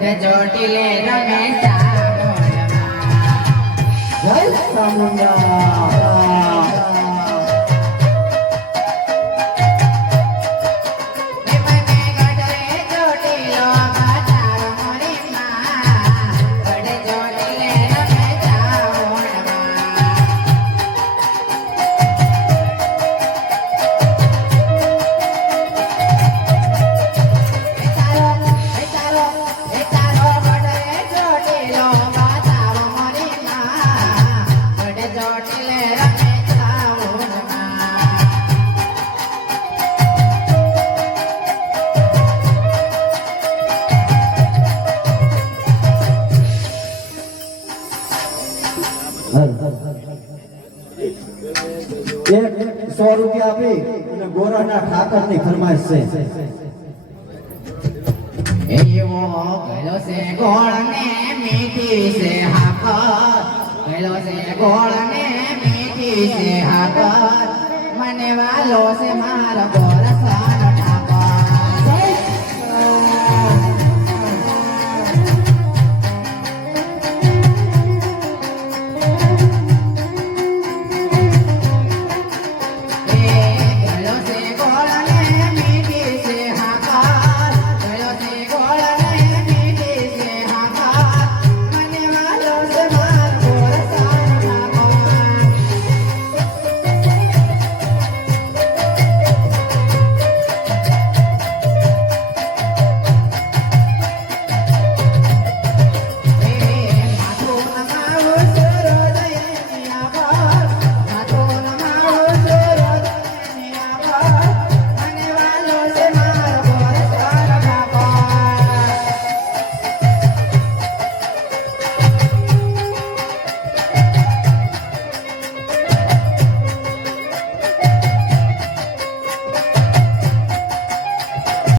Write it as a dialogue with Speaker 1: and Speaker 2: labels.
Speaker 1: જોટીલે રમે ચા ગોળમાં જય સમુદ્ર
Speaker 2: એક સો રૂપિયા આપી અને ગોરાના ઠાકરની ફરમાઈશ છે
Speaker 1: એવો ગયો છે ગોળ ને મીઠી છે હાકર ગયો છે ગોળ ને મીઠી છે હાકર મને વાલો છે મારો ગોળ